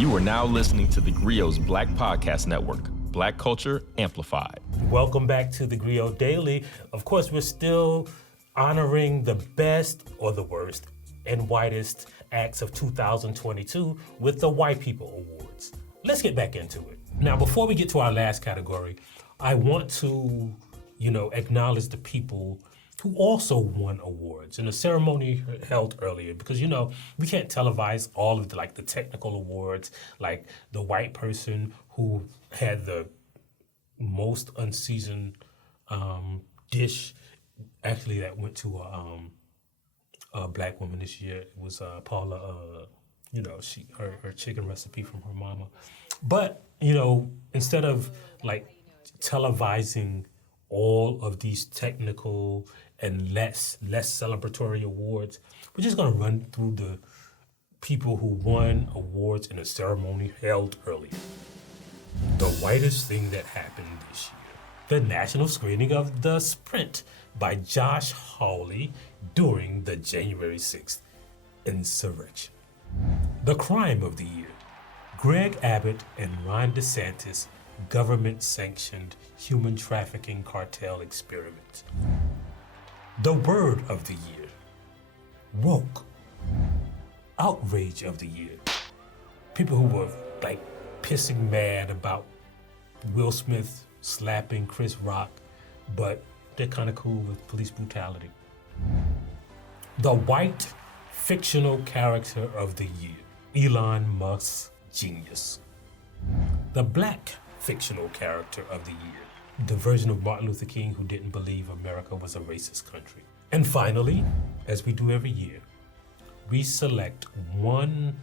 You are now listening to TheGrio's Black Podcast Network, Black Culture Amplified. Welcome back to TheGrio Daily. Of course, we're still honoring the best or the worst and whitest acts of 2022 with the Wypipo Awards. Let's get back into it. Now, before we get to our last category, I want to, acknowledge the people who also won awards in a ceremony held earlier, because we can't televise all of the technical awards, like the white person who had the most unseasoned dish. Actually, that went to a black woman this year. It was Paula. Her chicken recipe from her mama. But instead of televising all of these technical and less celebratory awards, we're just going to run through the people who won awards in a ceremony held earlier. The whitest thing that happened this year: the national screening of The Sprint by Josh Hawley during the January 6th insurrection. The crime of the year: Greg Abbott and Ron DeSantis government-sanctioned human trafficking cartel experiment. The word of the year: woke. Outrage of the year: people who were pissing mad about Will Smith slapping Chris Rock, but they're kind of cool with police brutality. The white fictional character of the year: Elon Musk's genius. The black fictional character of the year: the version of Martin Luther King who didn't believe America was a racist country. And finally, as we do every year, we select one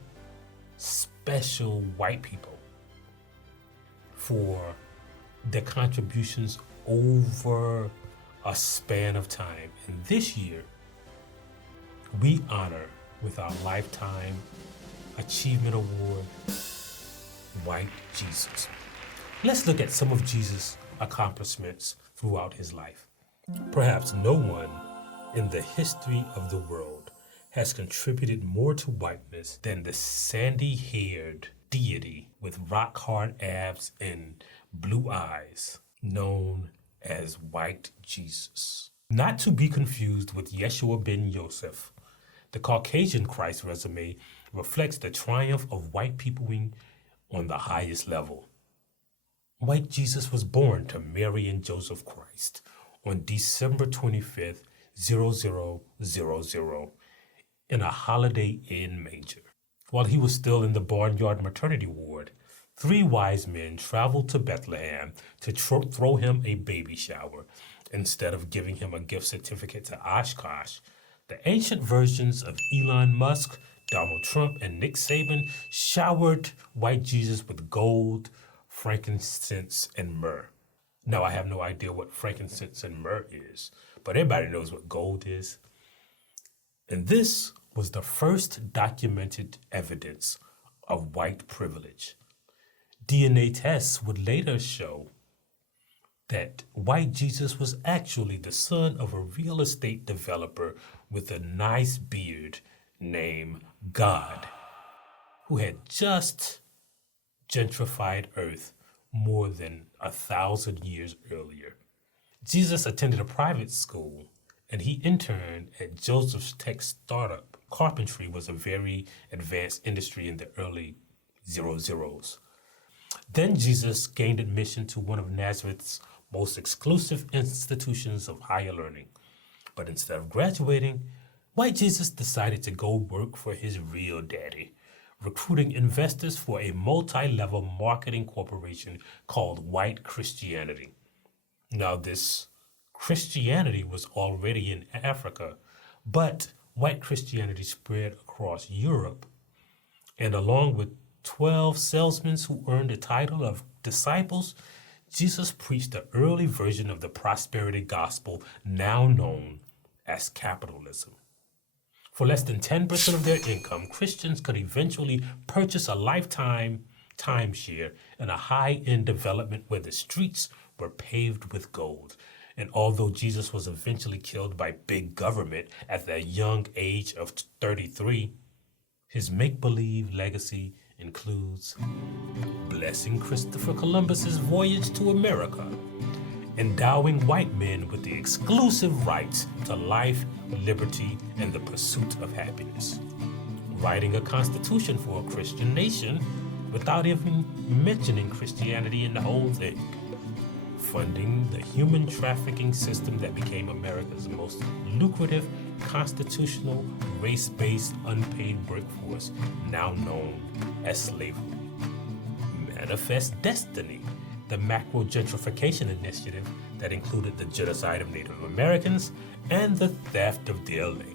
special white people for their contributions over a span of time. And this year, we honor with our Lifetime Achievement Award, White Jesus. Let's look at some of Jesus' accomplishments throughout his life. Perhaps no one in the history of the world has contributed more to whiteness than the sandy-haired deity with rock-hard abs and blue eyes, known as White Jesus. Not to be confused with Yeshua ben Yosef, the Caucasian Christ resume reflects the triumph of white peopling on the highest level. White Jesus was born to Mary and Joseph Christ on December 25th, 0000, in a Holiday Inn manger. While he was still in the barnyard maternity ward, 3 wise men traveled to Bethlehem to throw him a baby shower instead of giving him a gift certificate to Oshkosh. The ancient versions of Elon Musk, Donald Trump, and Nick Saban showered white Jesus with gold, frankincense, and myrrh. Now, I have no idea what frankincense and myrrh is, but everybody knows what gold is. And this was the first documented evidence of white privilege. DNA tests would later show that white Jesus was actually the son of a real estate developer with a nice beard named God, who had just gentrified Earth more than 1,000 years earlier. Jesus attended a private school, and he interned at Joseph's tech startup. Carpentry was a very advanced industry in the early 00s. Then Jesus gained admission to one of Nazareth's most exclusive institutions of higher learning. But instead of graduating, white Jesus decided to go work for his real daddy, recruiting investors for a multi-level marketing corporation called White Christianity. Now, this Christianity was already in Africa, but white Christianity spread across Europe. And along with 12 salesmen who earned the title of disciples, Jesus preached the early version of the prosperity gospel now known as capitalism. For less than 10% of their income, Christians could eventually purchase a lifetime timeshare in a high-end development where the streets were paved with gold. And although Jesus was eventually killed by big government at the young age of 33, his make-believe legacy includes blessing Christopher Columbus's voyage to America, endowing white men with the exclusive rights to life, liberty, and the pursuit of happiness, writing a constitution for a Christian nation without even mentioning Christianity in the whole thing, funding the human trafficking system that became America's most lucrative constitutional race-based unpaid workforce, now known as slavery. Manifest Destiny, the macro gentrification initiative that included the genocide of Native Americans and the theft of their land.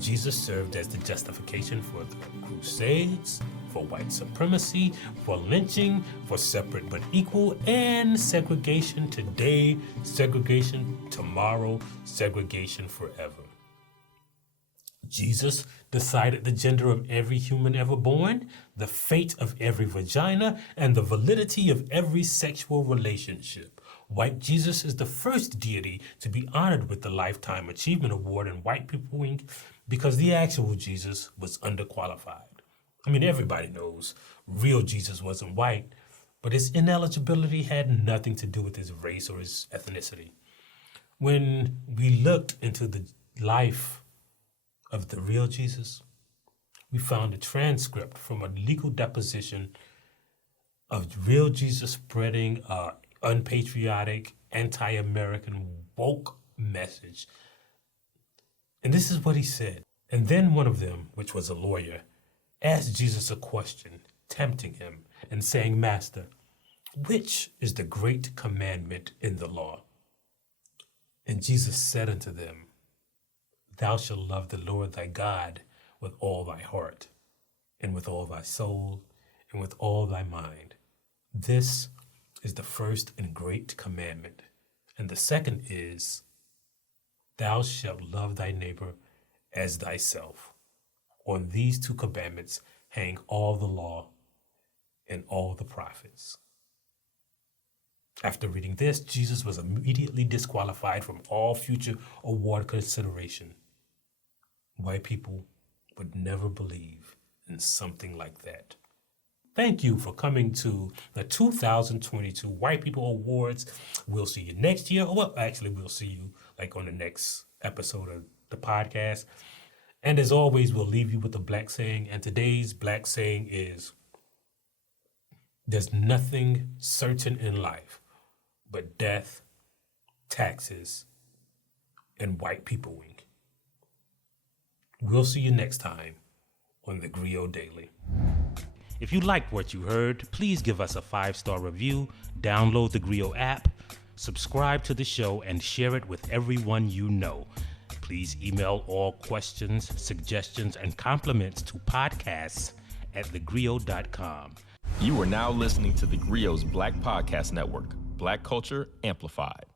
Jesus served as the justification for the Crusades, for white supremacy, for lynching, for separate but equal, and segregation today, segregation tomorrow, segregation forever. Jesus decided the gender of every human ever born, the fate of every vagina, and the validity of every sexual relationship. White Jesus is the first deity to be honored with the Lifetime Achievement Award in Wypipo-ing because the actual Jesus was underqualified. I mean, everybody knows real Jesus wasn't white, but his ineligibility had nothing to do with his race or his ethnicity. When we looked into the life of the real Jesus, we found a transcript from a legal deposition of real Jesus spreading an unpatriotic, anti-American, woke message. And this is what he said. And then one of them, which was a lawyer, asked Jesus a question, tempting him and saying, "Master, which is the great commandment in the law?" And Jesus said unto them, "Thou shalt love the Lord thy God with all thy heart, and with all thy soul, and with all thy mind. This is the first and great commandment. And the second is, thou shalt love thy neighbor as thyself. On these two commandments hang all the law and all the prophets." After reading this, Jesus was immediately disqualified from all future award consideration. White people would never believe in something like that. Thank you for coming to the 2022 Wypipo Awards. We'll see you next year. Well, actually, we'll see you like on the next episode of the podcast. And as always, we'll leave you with a black saying. And today's black saying is, there's nothing certain in life but death, taxes, and white people-ing. We'll see you next time on TheGrio Daily. If you liked what you heard, please give us a 5-star review, download the TheGrio app, subscribe to the show, and share it with everyone you know. Please email all questions, suggestions, and compliments to podcasts@thegrio.com. You are now listening to TheGrio's Black Podcast Network, Black Culture Amplified.